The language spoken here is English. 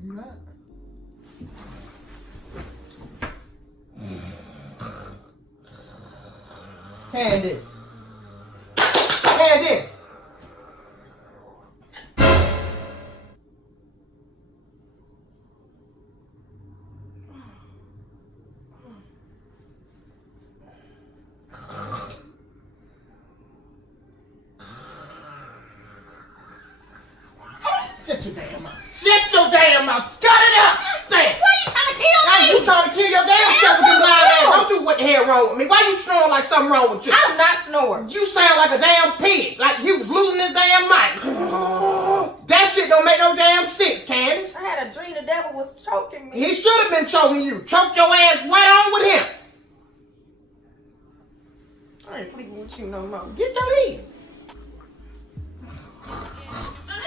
I'm not. Candace. Candace. Shut your damn mouth. Shut your damn mouth. Cut it up. Damn. Why you trying to kill me? Hey, you trying to kill your damn self with your blind ass. Don't do what the hell wrong with me. Why you snoring like something wrong with you? I'm not snoring. You sound like a damn pig. Like you was losing this damn mic. That shit don't make no damn sense, Candace. I had a dream the devil was choking me. He should have been choking you. Choke your ass right on with him. I ain't sleeping with you no more. Get that in.